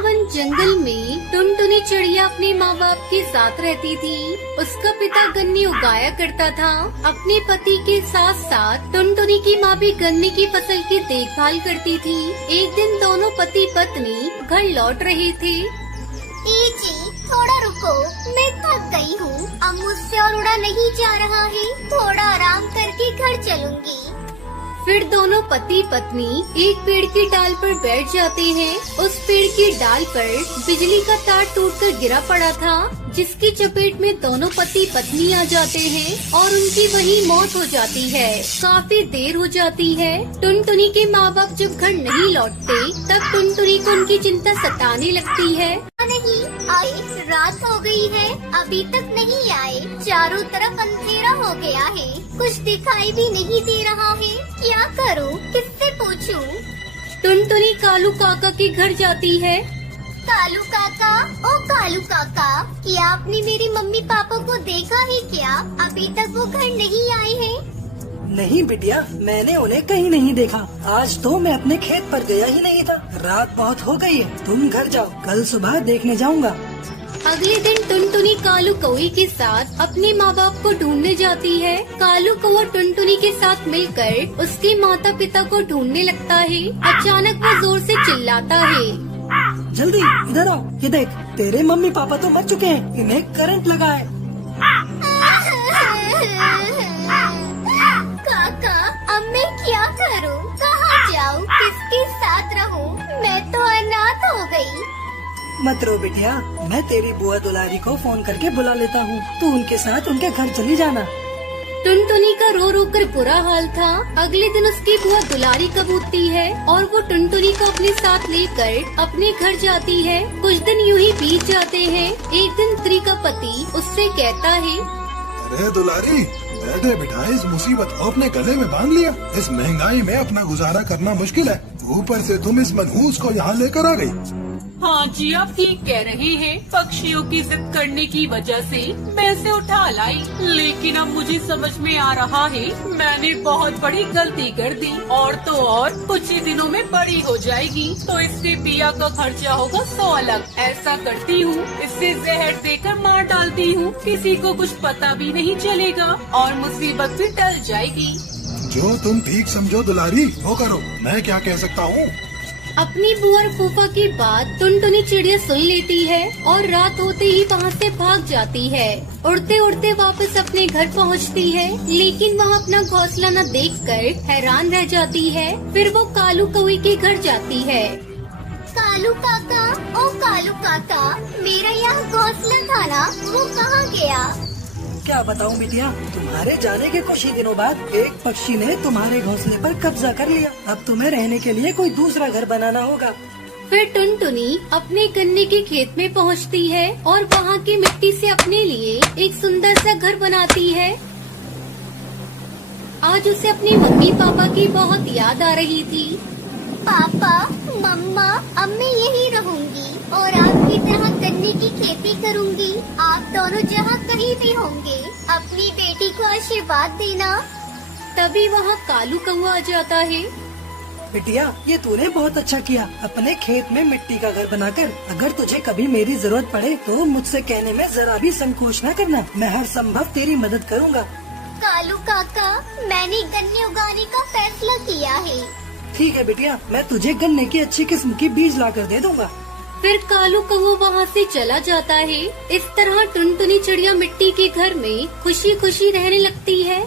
One जंगल में टुनटुनी चिड़िया अपने माँ बाप के साथ रहती थी। उसका पिता गन्ने उगाया करता था। अपने पति के साथ साथ टुनटुनी की माँ भी गन्ने की फसल की देखभाल करती थी। एक दिन दोनों पति पत्नी घर लौट रहे थे। जी थोड़ा रुको, मैं थक गई हूँ। अब मुझसे और उड़ा नहीं जा रहा है। थोड़ा आराम करके घर चलूंगी। फिर दोनों पति पत्नी एक पेड़ की डाल पर बैठ जाते हैं। उस पेड़ की डाल पर बिजली का तार टूटकर गिरा पड़ा था, जिसकी चपेट में दोनों पति पत्नी आ जाते हैं और उनकी वहीं मौत हो जाती है। काफी देर हो जाती है। टुनटुनी के माँ बाप जब घर नहीं लौटते तब टुनटुनी को उनकी चिंता सताने लगती है। नहीं आए, रात हो गई है, अभी तक नहीं आए। चारों तरफ अंधेरा हो गया है, कुछ दिखाई भी नहीं दे रहा है। क्या करूं, किससे पूछूं? टुनटुनी कालू काका के घर जाती है। कालू काका, ओ कालू काका, क्या आपने मेरे मम्मी पापा को देखा है क्या? अभी तक वो घर नहीं आए हैं। नहीं बिटिया, मैंने उन्हें कहीं नहीं देखा। आज तो मैं अपने खेत पर गया ही नहीं था। रात बहुत हो गई है, तुम घर जाओ, कल सुबह देखने जाऊंगा। अगले दिन टुनटुनी कालू कौवे के साथ अपने माँ बाप को ढूंढने जाती है। कालू कौवा टुनटुनी के साथ मिलकर उसके माता पिता को ढूंढने लगता है। अचानक वो जोर से चिल्लाता है, जल्दी इधर आओ, ये देख, तेरे मम्मी पापा तो मर चुके हैं, इन्हें करंट लगा है। काका, अब मैं क्या करूं? कहाँ जाऊं? किसके साथ रहूं? मैं तो अनाथ हो गई। मत रो बिटिया, मैं तेरी बुआ दुलारी को फोन करके बुला लेता हूँ। तू उनके साथ उनके घर चली जाना। टुनटुनी का रो रो कर बुरा हाल था। अगले दिन उसकी बुआ दुलारी कबूतती है और वो टुनटुनी को अपने साथ लेकर अपने घर जाती है। कुछ दिन यूं ही बीत जाते हैं। एक दिन स्त्री का पति उससे कहता है, अरे दुलारी, बैठे बिठाए इस मुसीबत को अपने गले में बांध लिया। इस महंगाई में अपना गुजारा करना मुश्किल है, ऊपर से तुम इस मनहूस को यहाँ लेकर आ गई। हाँ जी, आप ठीक कह रहे हैं। पक्षियों की जिद करने की वजह से मैं इसे उठा लाई, लेकिन अब मुझे समझ में आ रहा है मैंने बहुत बड़ी गलती कर दी। और तो और कुछ ही दिनों में बड़ी हो जाएगी, तो इसके बिया का खर्चा होगा 100 अलग। ऐसा करती हूँ, इससे जहर देकर मार डालती हूँ, किसी को कुछ पता भी नहीं चलेगा और मुसीबत भी टल जाएगी। जो तुम ठीक समझो दुलारी, वो करो। मैं क्या कह सकता हूँ। अपनी बुआ और फूफा की बात टुनटुनी चिड़िया सुन लेती है और रात होते ही वहाँ से भाग जाती है। उड़ते उड़ते वापस अपने घर पहुँचती है, लेकिन वहाँ अपना घोंसला न देखकर हैरान रह जाती है। फिर वो कालू कौवे के घर जाती है। कालू काका, ओ कालू काका, मेरा यहाँ घोंसला था ना, वो कहाँ गया? क्या बताऊं बिटिया, तुम्हारे जाने के कुछ ही दिनों बाद एक पक्षी ने तुम्हारे घोंसले पर कब्जा कर लिया। अब तुम्हें रहने के लिए कोई दूसरा घर बनाना होगा। फिर टुनटुनी अपने गन्ने के खेत में पहुंचती है और वहाँ की मिट्टी से अपने लिए एक सुंदर सा घर बनाती है। आज उसे अपने मम्मी पापा की बहुत याद आ रही थी। पापा, मम्मा, अब मैं यही रहूंगी और आपकी तरह गन्ने की खेती करूंगी। आप दोनों जहाँ कहीं भी होंगे, अपनी बेटी को आशीर्वाद देना। तभी वहाँ कालू कौवा आ जाता है। बिटिया, ये तूने बहुत अच्छा किया, अपने खेत में मिट्टी का घर बनाकर। अगर तुझे कभी मेरी जरूरत पड़े तो मुझसे कहने में जरा भी संकोच न करना। मैं हर संभव तेरी मदद करूँगा। कालू काका, मैंने गन्ने उगाने का फैसला किया है। ठीक है बिटिया, मैं तुझे गन्ने की अच्छी किस्म की बीज लाकर दे दूंगा। फिर कालू कौवा वहाँ से चला जाता है। इस तरह टुनटुनी चिड़िया मिट्टी के घर में खुशी खुशी रहने लगती है।